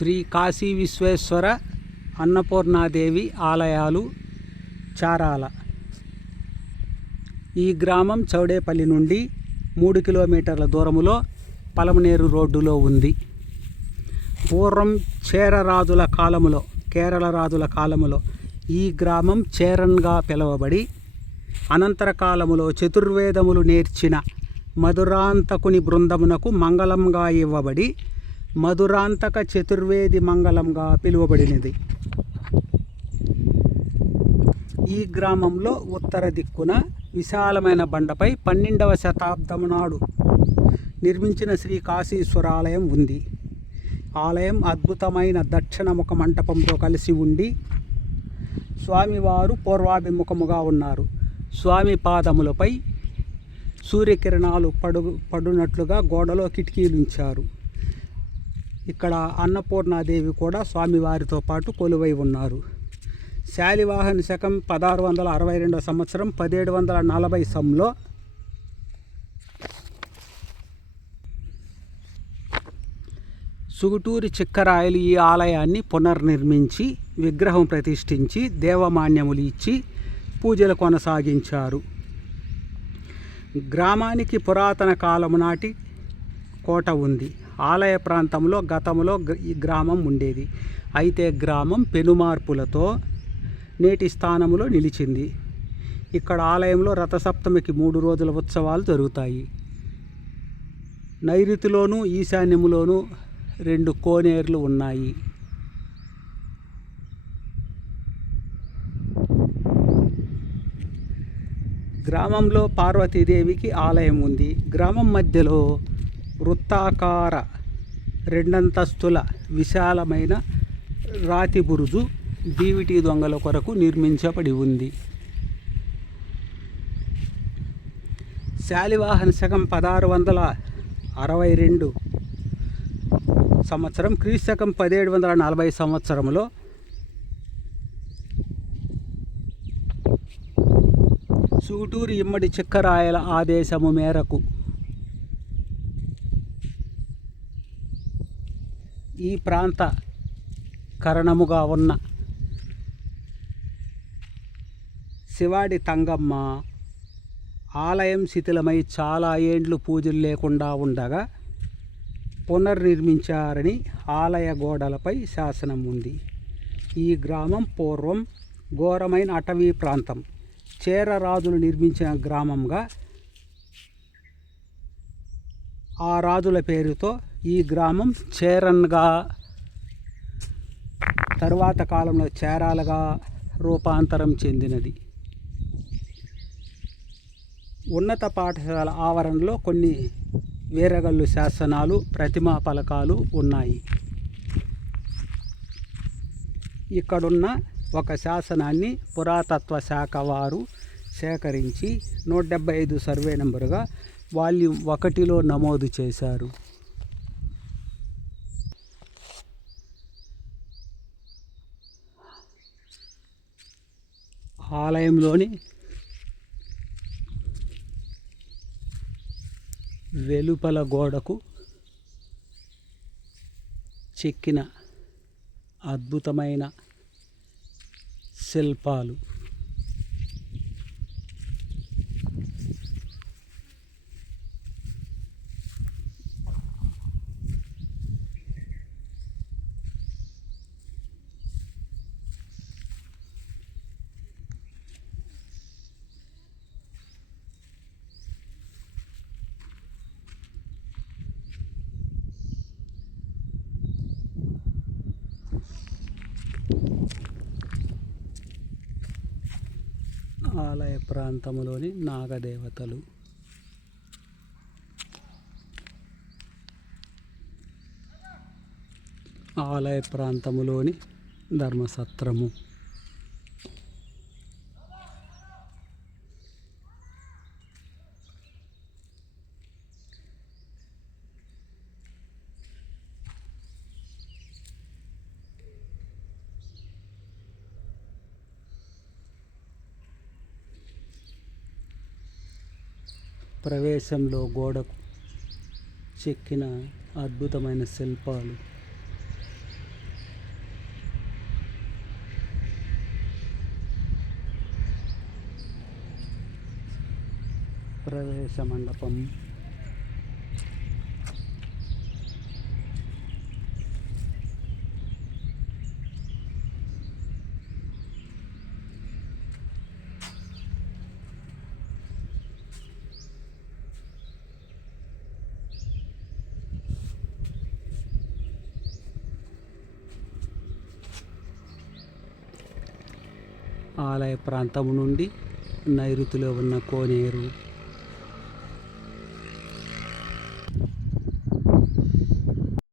శ్రీ కాశీ విశ్వేశ్వర అన్నపూర్ణాదేవి ఆలయాలు చారాల. ఈ గ్రామం చౌడేపల్లి నుండి 3 కిలోమీటర్ల దూరములో పలమనేరు రోడ్డులో ఉంది. పూర్వం కేరళ రాజుల కాలములో ఈ గ్రామం చేరన్గా పిలువబడి, అనంతర కాలములో చతుర్వేదములు నేర్చిన మధురాంతకుని బృందమునకు మంగళంగా ఇవ్వబడి మధురాంతక చతుర్వేది మంగళంగా పిలువబడినది. ఈ గ్రామంలో ఉత్తర దిక్కున విశాలమైన బండపై 12వ శతాబ్దము నాడు నిర్మించిన శ్రీ కాశీశ్వర ఆలయం ఉంది. ఆలయం అద్భుతమైన దక్షిణముఖ మంటపంతో కలిసి ఉండి స్వామివారు పూర్వాభిముఖముగా ఉన్నారు. స్వామి పాదములపై సూర్యకిరణాలు పడునట్లుగా గోడలో కిటికీలుంచారు. ఇక్కడ అన్నపూర్ణాదేవి కూడా స్వామివారితో పాటు కొలువై ఉన్నారు. శాలివాహన శకం 1662 సంవత్సరం 1740 సంలో సుగుటూరి చిక్కరాయలు ఈ ఆలయాన్ని పునర్నిర్మించి విగ్రహం ప్రతిష్ఠించి దేవమాన్యములు ఇచ్చి పూజలు కొనసాగించారు. గ్రామానికి పురాతన కాలము నాటి కోట ఉంది. ఆలయ ప్రాంతంలో గతంలో ఈ గ్రామం ఉండేది. అయితే గ్రామం పెనుమార్పులతో నేటి స్థానంలో నిలిచింది. ఇక్కడ ఆలయంలో రథసప్తమికి 3 రోజుల ఉత్సవాలు జరుగుతాయి. నైరుతిలోనూ ఈశాన్యములోనూ 2 కోనేరులు ఉన్నాయి. గ్రామంలో పార్వతీదేవికి ఆలయం ఉంది. గ్రామం మధ్యలో వృత్తాకార 2 అంతస్తుల విశాలమైన రాతి బురుజు డీవిటీ దొంగల కొరకు నిర్మించబడి ఉంది. శాలివాహన శకం 1662 సంవత్సరం క్రీస్తు శకం 1740 సంవత్సరంలో సుగుటూరి ఇమ్మడి చిక్కరాయల ఆదేశము మేరకు ఈ ప్రాంత కరణముగా ఉన్న శివాడి తంగమ్మ ఆలయం శిథిలమై చాలా ఏండ్లు పూజలు లేకుండా ఉండగా పునర్నిర్మించారని ఆలయ గోడలపై శాసనం ఉంది. ఈ గ్రామం పూర్వం ఘోరమైన అటవీ ప్రాంతం. చేర రాజులు నిర్మించిన గ్రామంగా ఆ రాజుల పేరుతో ఈ గ్రామం చేరన్గా, తరువాత కాలంలో చేరాలగా రూపాంతరం చెందినది. ఉన్నత పాఠశాల ఆవరణలో కొన్ని వీరగల్లు శాసనాలు, ప్రతిమా ఫలకాలు ఉన్నాయి. ఇక్కడున్న ఒక శాసనాన్ని పురాతత్వ శాఖ వారు సేకరించి 175 సర్వే నెంబరుగా వాల్యూమ్ 1లో నమోదు చేశారు. ఆలయంలోని వెలుపల గోడకు చెక్కిన అద్భుతమైన శిల్పాలు, ఆలయ ప్రాంతంలోని నాగదేవతలు, ఆలయ ప్రాంతంలోని ధర్మసత్రము, ప్రవేశంలో గోడకు చెక్కిన అద్భుతమైన శిల్పాలు, ప్రవేశ మండపం. ఆలయ ప్రాంతం నుండి నైరుతిలో ఉన్న కోనేరు,